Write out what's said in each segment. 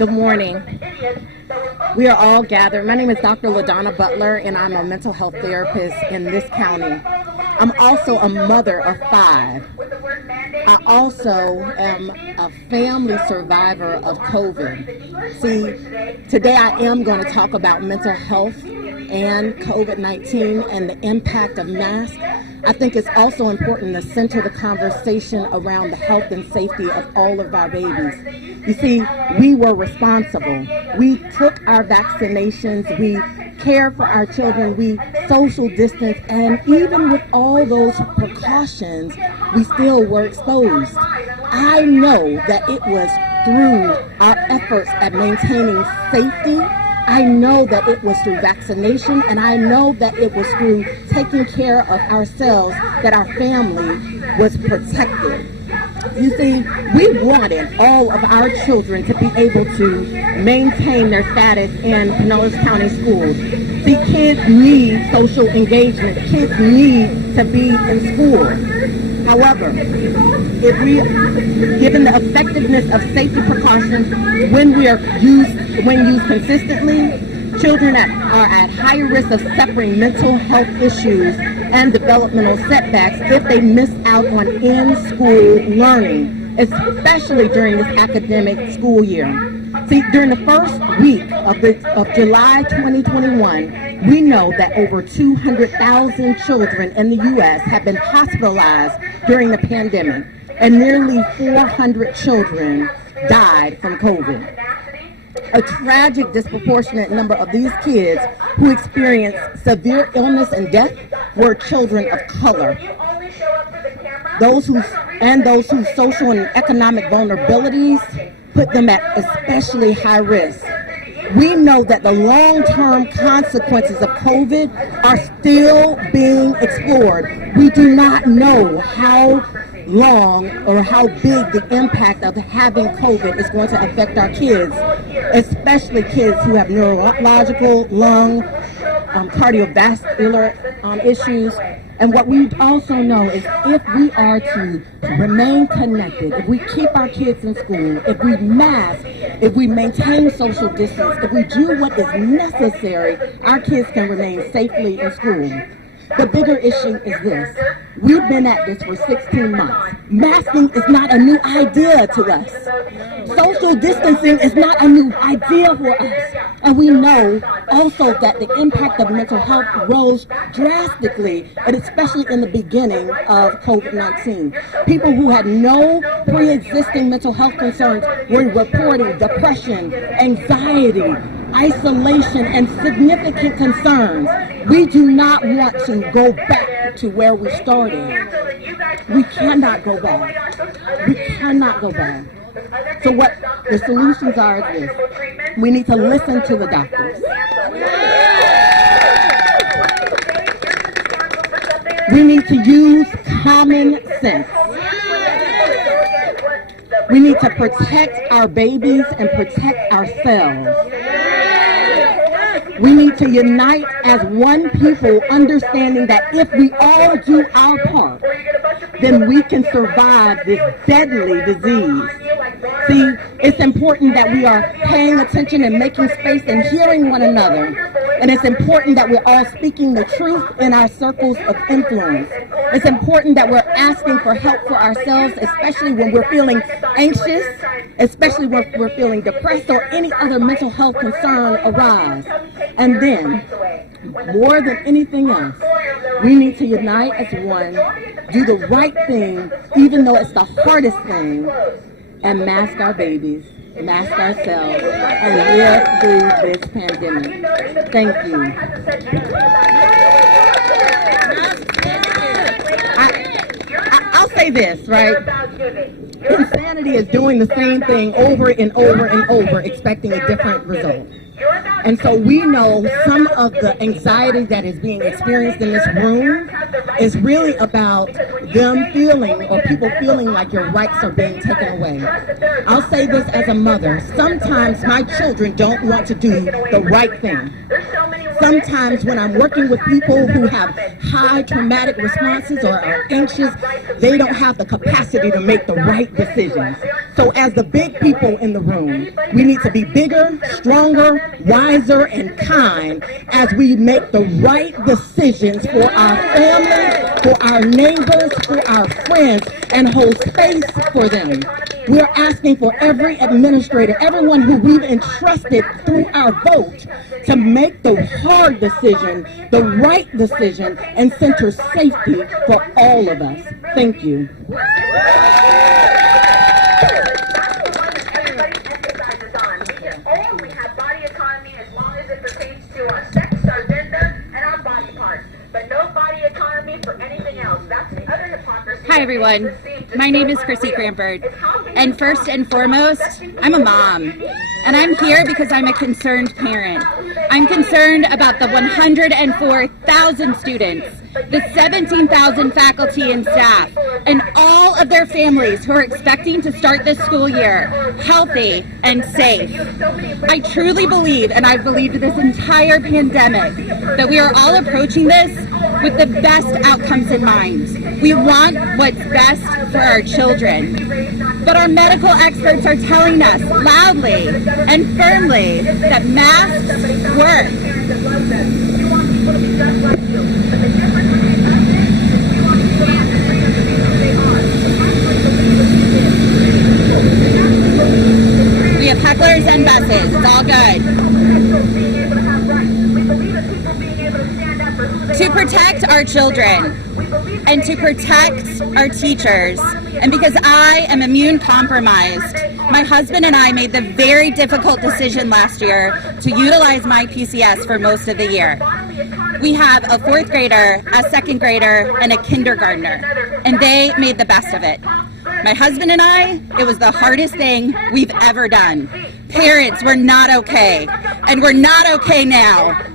Good morning. We are all gathered. My name is Dr. LaDonna Butler, and I'm a mental health therapist in this county. I'm also a mother of 5. I also am a family survivor of COVID. See, today I am going to talk about mental health and COVID-19 and the impact of masks. I think it's also important to center the conversation around the health and safety of all of our babies. You see, we were responsible. We took our vaccinations, we cared for our children, we social distanced, and even with all those precautions, we still were exposed. I know that it was through our efforts at maintaining safety. I know that it was through vaccination, and I know that it was through taking care of ourselves that our family was protected. You see, we wanted all of our children to be able to maintain their status in Pinellas County schools. See, kids need social engagement. Kids need to be in school. However, if we, given the effectiveness of safety precautions, when used consistently, children are at higher risk of suffering mental health issues and developmental setbacks if they miss out on in-school learning, especially during this academic school year. See, during the first week of July 2021, we know that over 200,000 children in the U.S. have been hospitalized during the pandemic, and nearly 400 children died from COVID. A tragic disproportionate number of these kids who experienced severe illness and death were children of color. Those whose social and economic vulnerabilities put them at especially high risk. We know that the long-term consequences of COVID are still being explored. We do not know how long or how big the impact of having COVID is going to affect our kids, especially kids who have neurological, lung, cardiovascular issues. And what we also know is if we are to remain connected, if we keep our kids in school, if we mask, if we maintain social distance, if we do what is necessary, our kids can remain safely in school. The bigger issue is this. We've been at this for 16 months. Masking is not a new idea to us. Social distancing is not a new idea for us. And we know also that the impact of mental health rose drastically, and especially in the beginning of COVID-19. People who had no pre-existing mental health concerns were reporting depression, anxiety, isolation, and significant concerns. We do not want to go back to where we started. We cannot go back. We cannot go back. So what the solutions are is this. We need to listen to the doctors. We need to use common sense. We need to protect our babies and protect ourselves. We need to unite as one people, understanding that if we all do our part, then we can survive this deadly disease. See, it's important that we are paying attention and making space and hearing one another. And it's important that we're all speaking the truth in our circles of influence. It's important that we're asking for help for ourselves, especially when we're feeling anxious, especially when we're feeling depressed or any other mental health concern arise. And then, more than anything else, we need to unite as one, do the right thing, even though it's the hardest thing, and mask our babies, mask ourselves, and live through this pandemic. Thank you. I'll say this, right? Insanity is doing the same thing over and over and over, expecting a different result. And so we know some of the anxiety that is being experienced in this room is really about them feeling, or people feeling like your rights are being taken away. I'll say this as a mother. Sometimes my children don't want to do the right thing. Sometimes when I'm working with people who have high traumatic responses or are anxious, they don't have the capacity to make the right decisions. So as the big people in the room, we need to be bigger, stronger, wiser, and kind as we make the right decisions for our family, for our neighbors, for our friends, and hold space for them. We are asking for every administrator, everyone who we've entrusted through our vote, to make the hard decision, the right decision, and center safety for all of us. Thank you. Hi everyone, my name is Chrissy Cranford, and first and foremost, I'm a mom, and I'm here because I'm a concerned parent. I'm concerned about the 104,000 students, the 17,000 faculty and staff, and all of their families who are expecting to start this school year healthy and safe. I truly believe, and I've believed this entire pandemic, that we are all approaching this with the best outcomes in mind. We want what's best for our children. But our medical experts are telling us loudly and firmly that masks work. We have hecklers and buses. It's all good. To protect our children and to protect our teachers, and because I am immune compromised, my husband and I made the very difficult decision last year to utilize my PCS for most of the year. We have a 4th grader, a 2nd grader, and a kindergartner, and they made the best of it. My husband and I, it was the hardest thing we've ever done. Parents were not okay, and we're not okay now.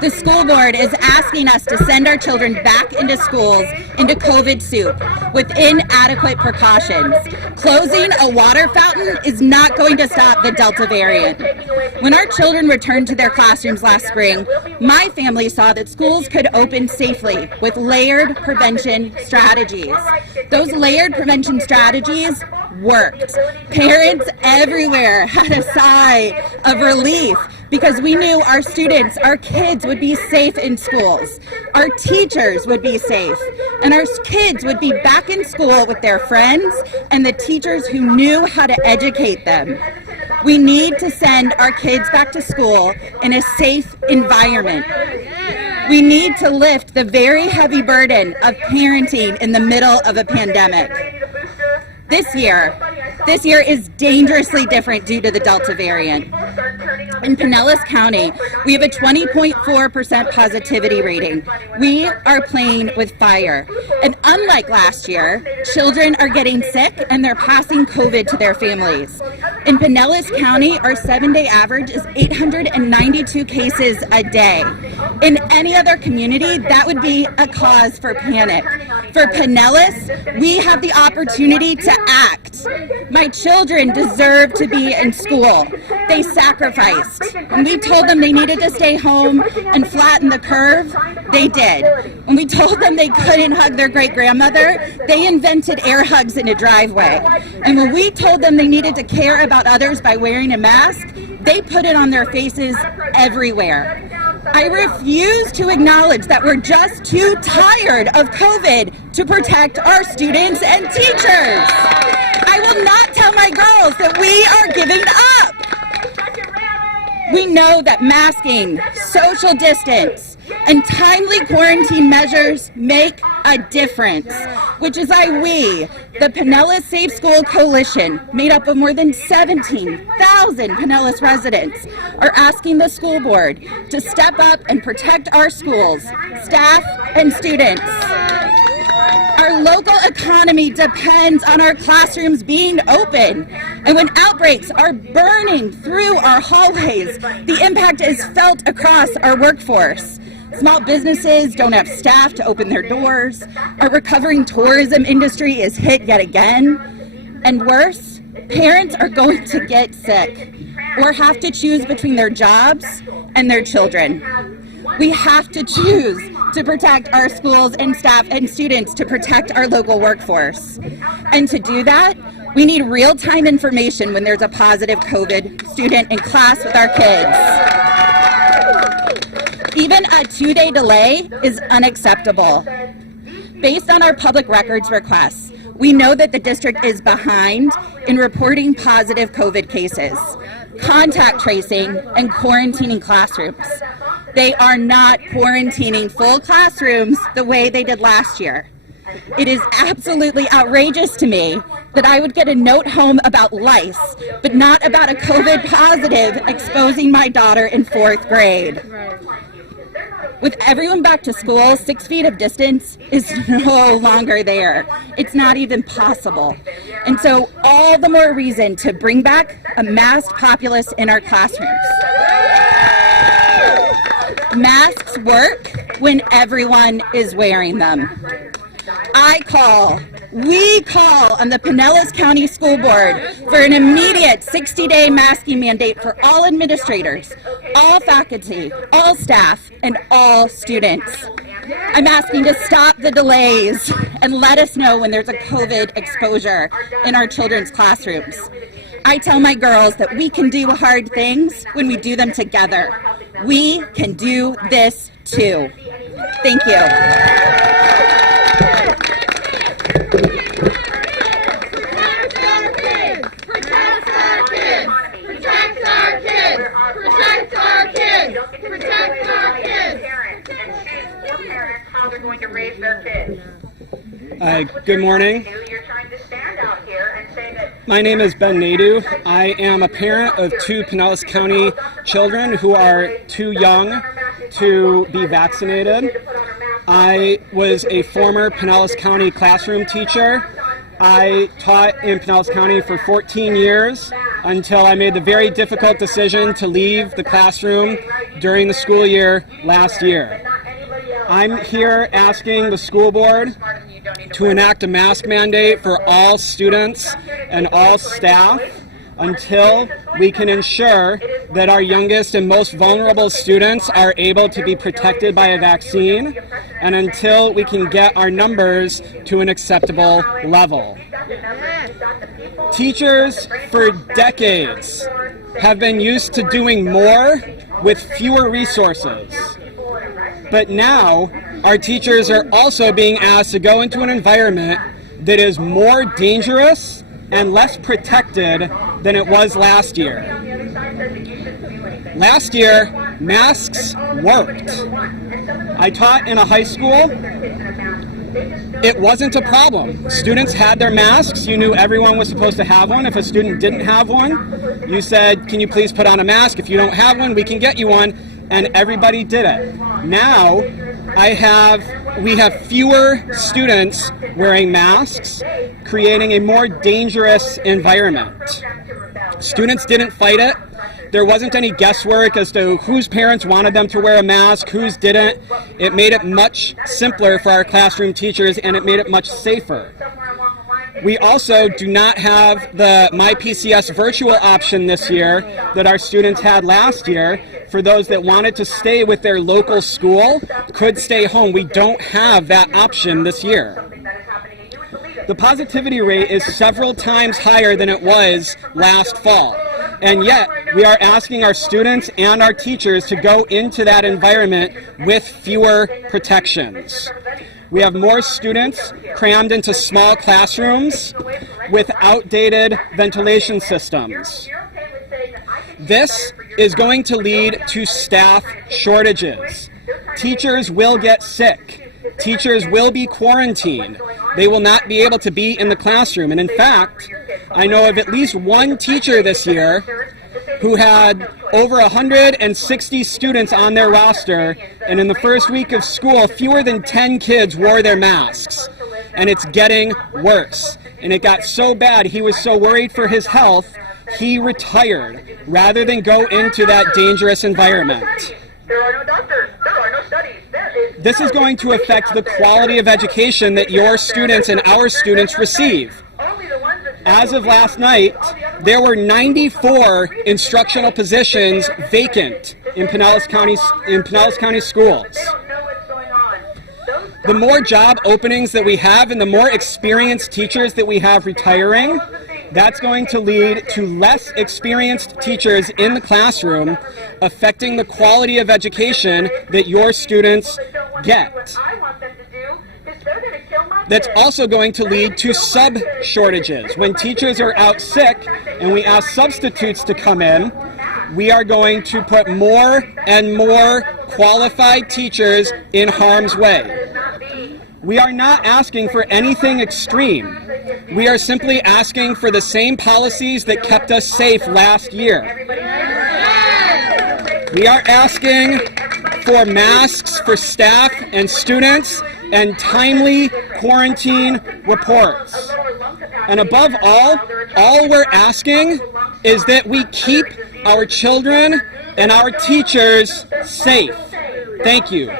The school board is asking us to send our children back into schools into COVID soup with inadequate precautions. Closing a water fountain is not going to stop the Delta variant. When our children returned to their classrooms last spring, my family saw that schools could open safely with layered prevention strategies. Those layered prevention strategies worked. Parents everywhere had a sigh of relief because we knew our students, our kids would be safe in schools. Our teachers would be safe. And our kids would be back in school with their friends and the teachers who knew how to educate them. We need to send our kids back to school in a safe environment. We need to lift the very heavy burden of parenting in the middle of a pandemic. This year is dangerously different due to the Delta variant. In Pinellas County, we have a 20.4% positivity rating. We are playing with fire. And unlike last year, children are getting sick and they're passing COVID to their families. In Pinellas County, our 7-day average is 892 cases a day. In any other community, that would be a cause for panic. For Pinellas, we have the opportunity to act. My children deserve to be in school. They sacrificed. When we told them they needed to stay home and flatten the curve, they did. When we told them they couldn't hug their great-grandmother, they invented air hugs in a driveway. And when we told them they needed to care about others by wearing a mask, they put it on their faces everywhere. I refuse to acknowledge that we're just too tired of COVID to protect our students and teachers. I will not tell my girls that we are giving up. We know that masking, social distance, and timely quarantine measures make a difference, which is why we, the Pinellas Safe School Coalition, made up of more than 17,000 Pinellas residents, are asking the school board to step up and protect our schools, staff, and students. Our local economy depends on our classrooms being open. And when outbreaks are burning through our hallways, the impact is felt across our workforce. Small businesses don't have staff to open their doors. Our recovering tourism industry is hit yet again. And worse, parents are going to get sick or have to choose between their jobs and their children. We have to choose to protect our schools and staff and students, to protect our local workforce. And to do that, we need real-time information when there's a positive COVID student in class with our kids. Even a 2-day delay is unacceptable. Based on our public records requests, we know that the district is behind in reporting positive COVID cases, contact tracing, and quarantining classrooms. They are not quarantining full classrooms the way they did last year. It is absolutely outrageous to me that I would get a note home about lice, but not about a COVID positive exposing my daughter in 4th grade. With everyone back to school, 6 feet of distance is no longer there. It's not even possible. And so all the more reason to bring back a masked populace in our classrooms. Masks work when everyone is wearing them. We call on the Pinellas County School Board for an immediate 60-day masking mandate for all administrators, all faculty, all staff, and all students. I'm asking to stop the delays and let us know when there's a COVID exposure in our children's classrooms. I tell my girls that we can do hard things when we do them together. We can do this too. Thank you. Going to raise their kids. Good morning. My name is Ben Nadu. I am a parent of 2 Pinellas County children who are too young to be vaccinated. I was a former Pinellas County classroom teacher. I taught in Pinellas County for 14 years until I made the very difficult decision to leave the classroom during the school year last year. I'm here asking the school board to enact a mask mandate for all students and all staff until we can ensure that our youngest and most vulnerable students are able to be protected by a vaccine, and until we can get our numbers to an acceptable level. Teachers for decades have been used to doing more with fewer resources. But now, our teachers are also being asked to go into an environment that is more dangerous and less protected than it was last year. Last year, masks worked. I taught in a high school. It wasn't a problem. Students had their masks. You knew everyone was supposed to have one. If a student didn't have one, you said, "Can you please put on a mask? If you don't have one, we can get you one." And everybody did it. Now, we have fewer students wearing masks, creating a more dangerous environment. Students didn't fight it. There wasn't any guesswork as to whose parents wanted them to wear a mask, whose didn't. It made it much simpler for our classroom teachers, and it made it much safer. We also do not have the MyPCS virtual option this year that our students had last year. For those that wanted to stay with their local school, could stay home. We don't have that option this year. The positivity rate is several times higher than it was last fall. And yet, we are asking our students and our teachers to go into that environment with fewer protections. We have more students crammed into small classrooms with outdated ventilation systems. This is going to lead to staff shortages. Teachers will get sick. Teachers will be quarantined. They will not be able to be in the classroom. And in fact, I know of at least one teacher this year who had over 160 students on their roster, and in the first week of school, fewer than 10 kids wore their masks. And it's getting worse. And it got so bad, he was so worried for his health, he retired rather than go into that dangerous environment. There are no doctors. There are no studies. This is going to affect the quality of education that your students and our students receive. As of last night, there were 94 instructional positions vacant in Pinellas County schools. the more job openings that we have and the more experienced teachers that we have retiring, that's going to lead to less experienced teachers in the classroom, affecting the quality of education that your students get. That's also going to lead to sub-shortages. When teachers are out sick and we ask substitutes to come in, we are going to put more and more qualified teachers in harm's way. We are not asking for anything extreme. We are simply asking for the same policies that kept us safe last year. We are asking for masks for staff and students and timely quarantine reports. And above all we're asking is that we keep our children and our teachers safe. Thank you.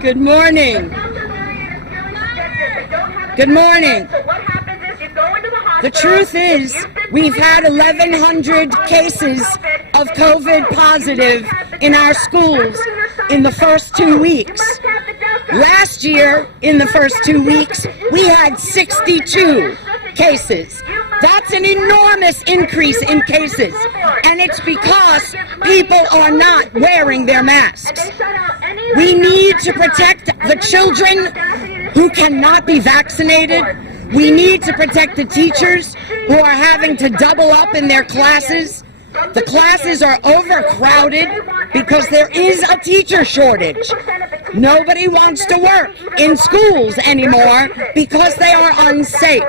Good morning. Good morning. The truth is, we've had 1,100 cases of COVID positive in our schools in the first 2 weeks. Last year, in the first 2 weeks, we had 62 cases. That's an enormous increase in cases, and it's because people are not wearing their masks. We need to protect the children who cannot be vaccinated. We need to protect the teachers who are having to double up in their classes. The classes are overcrowded because there is a teacher shortage. Nobody wants to work in schools anymore because they are unsafe.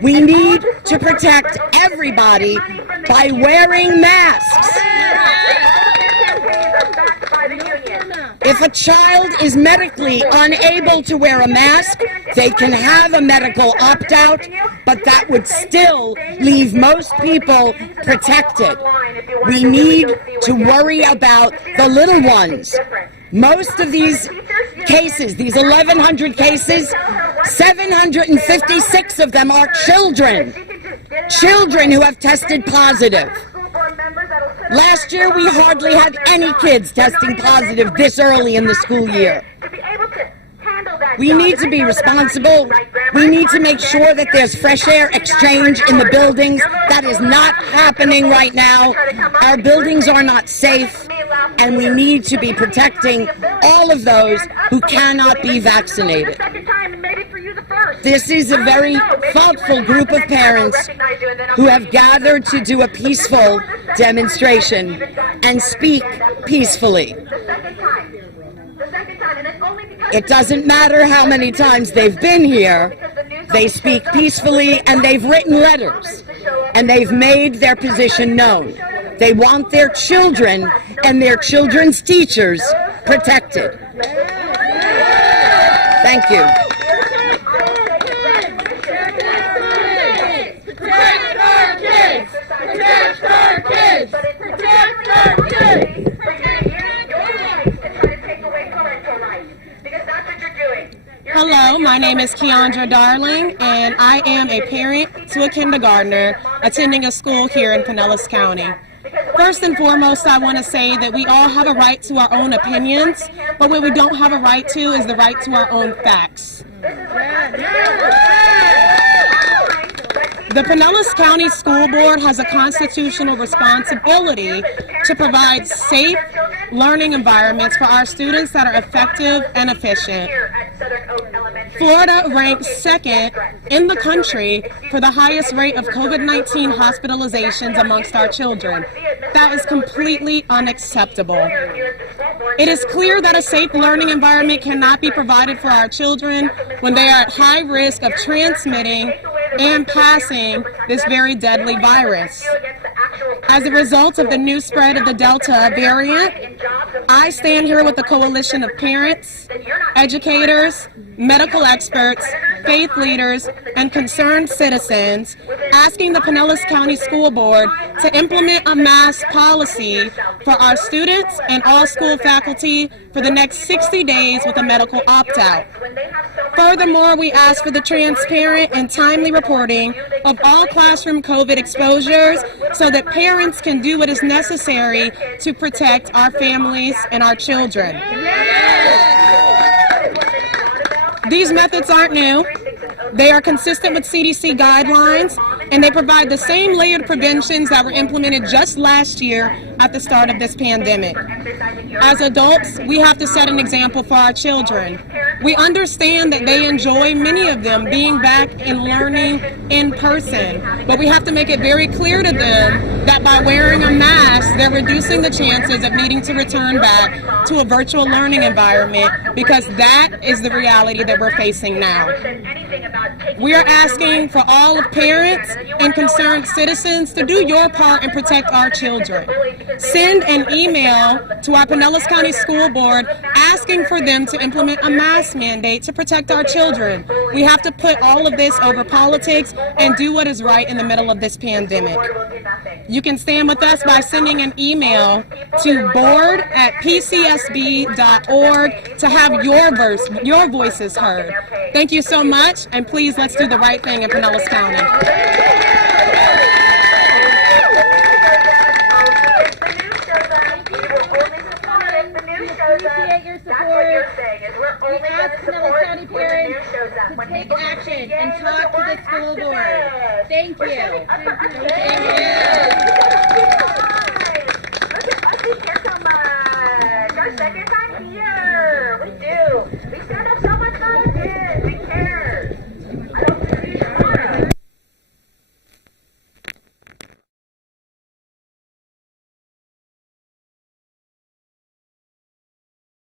We need to protect everybody by wearing masks. If a child is medically unable to wear a mask, they can have a medical opt-out, but that would still leave most people protected. We need to worry about the little ones. Most of these cases, these 1,100 cases, 756 of them are children. Children who have tested positive. Last year, we hardly had any kids testing positive this early in the school year. We need to be responsible. We need to make sure that there's fresh air exchange in the buildings. That is not happening right now. Our buildings are not safe, and we need to be protecting all of those who cannot be vaccinated. This is a very thoughtful group of parents who have gathered to do a peaceful demonstration and speak peacefully. It doesn't matter how many times they've been here, they speak peacefully, and they've written letters, and they've made their position known. They want their children and their children's teachers protected. Thank you. Protect our kids! Protect our kids! Protect our kids! Hello, my name is Keandra Darling, and I am a parent to a kindergartner attending a school here in Pinellas County. First and foremost, I want to say that we all have a right to our own opinions, but what we don't have a right to is the right to our own facts. The Pinellas County School Board has a constitutional responsibility to provide safe learning environments for our students that are effective and efficient. Florida ranks second in the country for the highest rate of COVID-19 hospitalizations amongst our children. That is completely unacceptable. It is clear that a safe learning environment cannot be provided for our children when they are at high risk of transmitting and passing this very deadly virus. As a result of the new spread of the Delta variant, I stand here with a coalition of parents, educators, medical experts, faith leaders, and concerned citizens, asking the Pinellas County School Board to implement a mask policy for our students and all school faculty for the next 60 days with a medical opt-out. Furthermore, we ask for the transparent and timely reporting of all classroom COVID exposures so that parents can do what is necessary to protect our families and our children. These methods aren't new. They are consistent with CDC guidelines, and they provide the same layered preventions that were implemented just last year at the start of this pandemic. As adults, we have to set an example for our children. We understand that they enjoy, many of them, being back and learning in person, but we have to make it very clear to them that by wearing a mask, they're reducing the chances of needing to return back to a virtual learning environment, because that is the reality that we're facing now. We are asking for all of parents and concerned citizens to do your part and protect our children. Send an email to our Pinellas County School Board asking for them to implement a mask mandate to protect our children. We have to put all of this over politics and do what is right in the middle of this pandemic. You can stand with us by sending an email to board@pcsb.org to have your voices heard. Thank you so much, and please let's do the right thing in Pinellas County. Appreciate your support. We ask Pinellas County parents to take action and talk to the school board. Thank you.